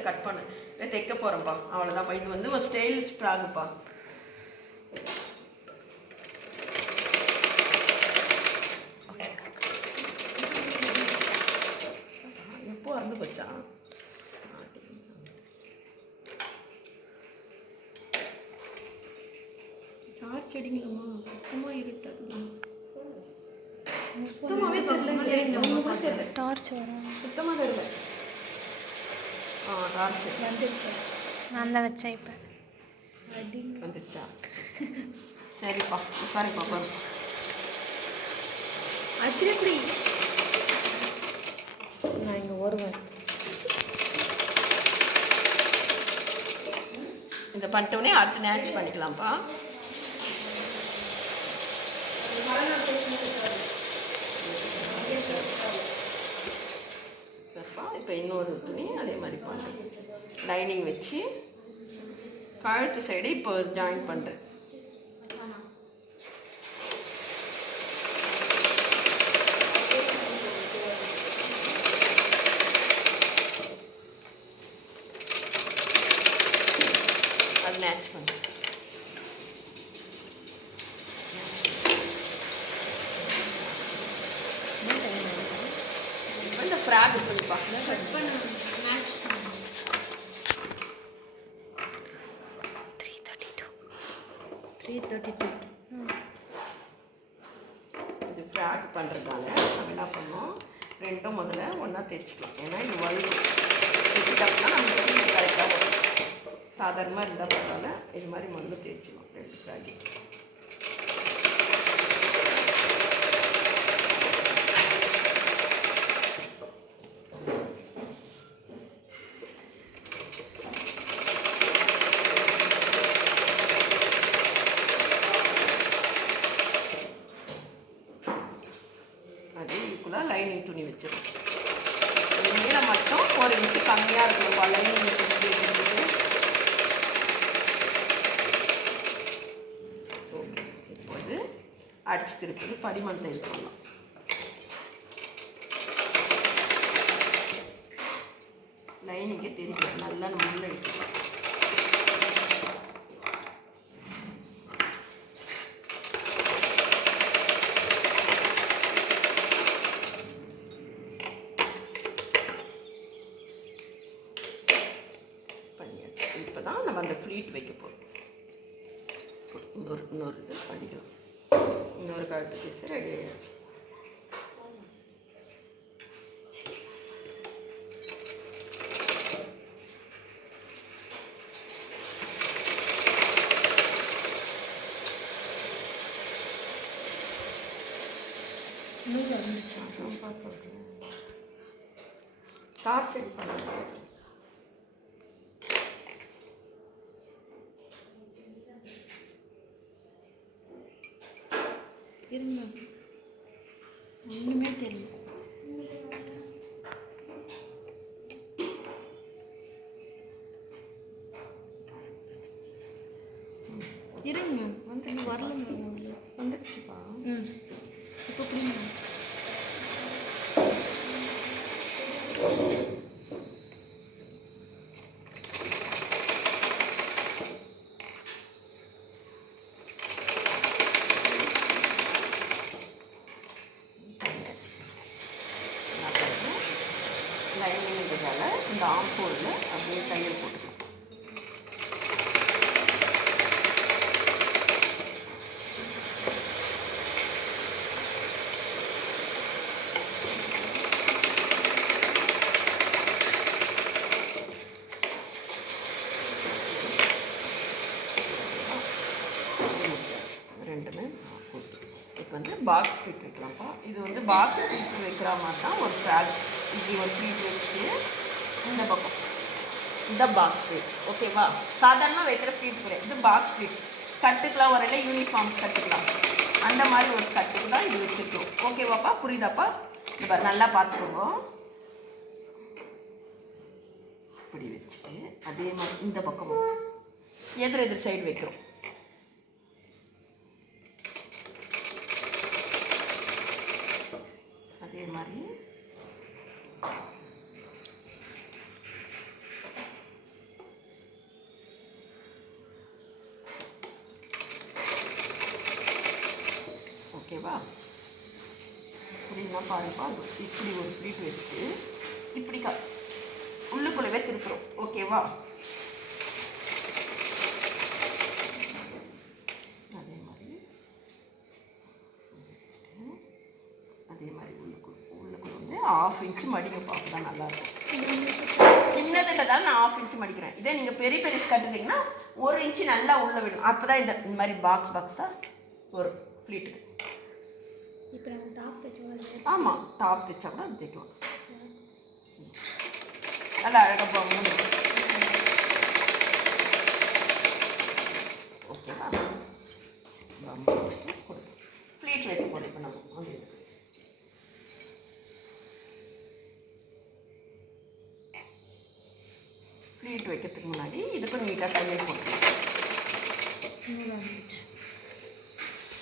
Cut பண்ணு தைக்க போகிறேன்ப்பா. அவ்வளோதான்ப்பா. இது வந்து ஒரு ஸ்டைலிஷ் ஃப்ராகுப்பா. எப்போ வந்து போச்சா டார்ச் அடிங்களா? சுத்தமாக இருட்டாது. சுத்தமாகவே தெரியல. டார்ச் வரும். சுத்தமாக தெரியல. டார்ச் வந்துருச்சு. நான் தான் வச்சேன். இப்போ வந்துச்சா? சரிப்பா, உட்காருப்பா. பாரு ஆக்சுவலி நான் இங்கே வருவேன். இந்த பண்ணிட்டோடனே அடுத்து நேட்ச் பண்ணிக்கலாம்ப்பா. இப்போ இன்னொரு துணி அதே மாதிரி பண்ணுறேன். லைனிங் வச்சு கழுத்து சைடு இப்போ ஜாயின் பண்ணுறேன். அது மேட்ச் பண்ணுறேன். இந்த ஃப்ராக் இருக்குப்பா, கட் பண்ண மேட்ச் பண்ணு. 332 இது ஃப்ராக் பண்ணுறதால நம்ம என்ன பண்ணோம், ரெண்டும் முதல்ல ஒன்றா தைச்சிக்கலாம். ஏன்னா இது வழுவும் தைச்சிட்டோம்னா நமக்கு கரெக்டாக வரும். சாதாரணமாக இருந்தால் பரவாயில்ல, இது மாதிரி முதல்ல தேய்ச்சிக்கலாம் ரெண்டு ஃப்ராக். லைனிங் துணி வச்சிடும். நீளம் மட்டும் 1 இன்ச்சு கம்மியாக இருக்கணும்ப்பா. லைனிங் துணி இப்போது அடிச்சு திருப்பி படிமண் தையல் பண்ணலாம். லைனிங்கே தெரியும். நல்லா நம்ம உள்ள எடுத்துக்கலாம். இப்போ தான் நம்ம அந்த ஃப்ளீட் வைக்க போகிறோம். இன்னொரு இது பண்ணிக்கலாம். இன்னொரு கழுத்து பீஸ் ரெடி ஆகிடுச்சு. டார்ச் அடி பண்ண இருங்க, ஒன்றுமே தெரியல. இருங்க, வந்து வரல. வந்துடுச்சுப்பா. இப்போ புரியுங்க. லைனிங் இருக்கிறதால இந்த ஆம்ஹோலில் அப்படியே தையல் போட்டுக்கலாம். ரெண்டுமே இப்போ வந்து பாக்ஸ் ஃபிட் வைக்கலாம்ப்பா. இது வந்து பாக்ஸ் ஃபிட் வைக்கிற மாதிரி தான் ஒரு ஃப்ராக். இப்படி ஒரு ஃபிட் வச்சுட்டு இந்த பக்கம் இந்த பாக்ஸ் ஃபிட். ஓகேவா? சாதாரணமாக வைக்கிற ஃபிட் கிடையாது. இது பாக்ஸ் ஃபிட். கட்டுக்கெலாம் வரையில யூனிஃபார்ம் கட்டுக்கலாம். அந்த மாதிரி ஒரு கட்டுக்கு தான் இது வச்சுருக்கோம். ஓகேவாப்பா? புரியுதாப்பா? இப்போ நல்லா பார்த்துக்கோங்க. இப்படி வச்சுட்டு அதே மாதிரி இந்த பக்கம் எதிர் சைடு வைக்கிறோம். அதே மாதிரி ஓகேவா? அப்படின்னா பாருப்பா, இப்படி ஒரு ஃப்ளீட் வச்சுட்டு இப்படி உள்ளுக்குள்ளவே திருப்புறோம். ஓகேவா? அதே மாதிரி உள்ளுக்குள்ள வந்து 1/2 இன்ச்சு மடிங்க பார்க்க தான் நல்லாயிருக்கும். சின்னதுல தான் நான் 1/2 இன்ச்சு மடிக்கிறேன். இதே நீங்கள் பெரிய பெரிய கட்டுறீங்கன்னா 1 இன்ச்சு நல்லா உள்ளே விடும். அப்போ தான் இந்த மாதிரி பாக்ஸாக வரும் ஃப்ளீட்டுக்கு. இப்போ நம்ம டாப் தைச்சோம். ஆமாம், டாப் தைச்சா கூட அது தைக்கலாம். நல்லா அழகாக போகணும். ஓகேவா? பம்பு வச்சுட்டு கொடுக்கும். ஸ்ப்ளீட் வைக்க போகிறோம் இப்போ நம்ம வந்து ஸ்ப்ளீட் வைக்கிறதுக்கு முன்னாடி இதுக்கும் நீட்டாக தையல் போட்டுக்கலாம்.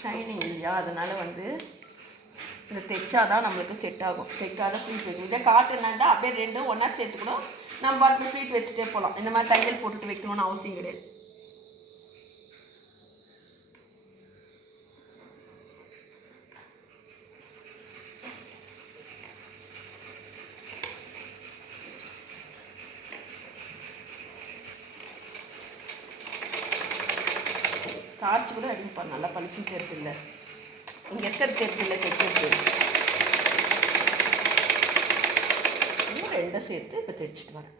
ஷைனிங் இல்லையா, அதனால் வந்து இந்த தைச்சாதான் நம்மளுக்கு செட் ஆகும். தைக்காத ஃப்ளீட் வைக்கணும். இதே காட்டனா இருந்தால் அப்படியே ரெண்டும் ஒன்றா சேர்த்து கூட நம்ம பாட்டில் ஃப்ளீட் வச்சுட்டே போகலாம். இந்த மாதிரி தையல் போட்டுட்டு வைக்கணும்னு அவசியம் கிடையாது. சார்ஜ் கூட அடிப்பா, நல்லா பளிச்சு தெரியுது இல்லை, இங்கே எத்தனை தெரியுது இல்லை தைக்கிறது. இன்னும் 2 சேர்த்து இப்போ தைச்சிட்டு வரேன்.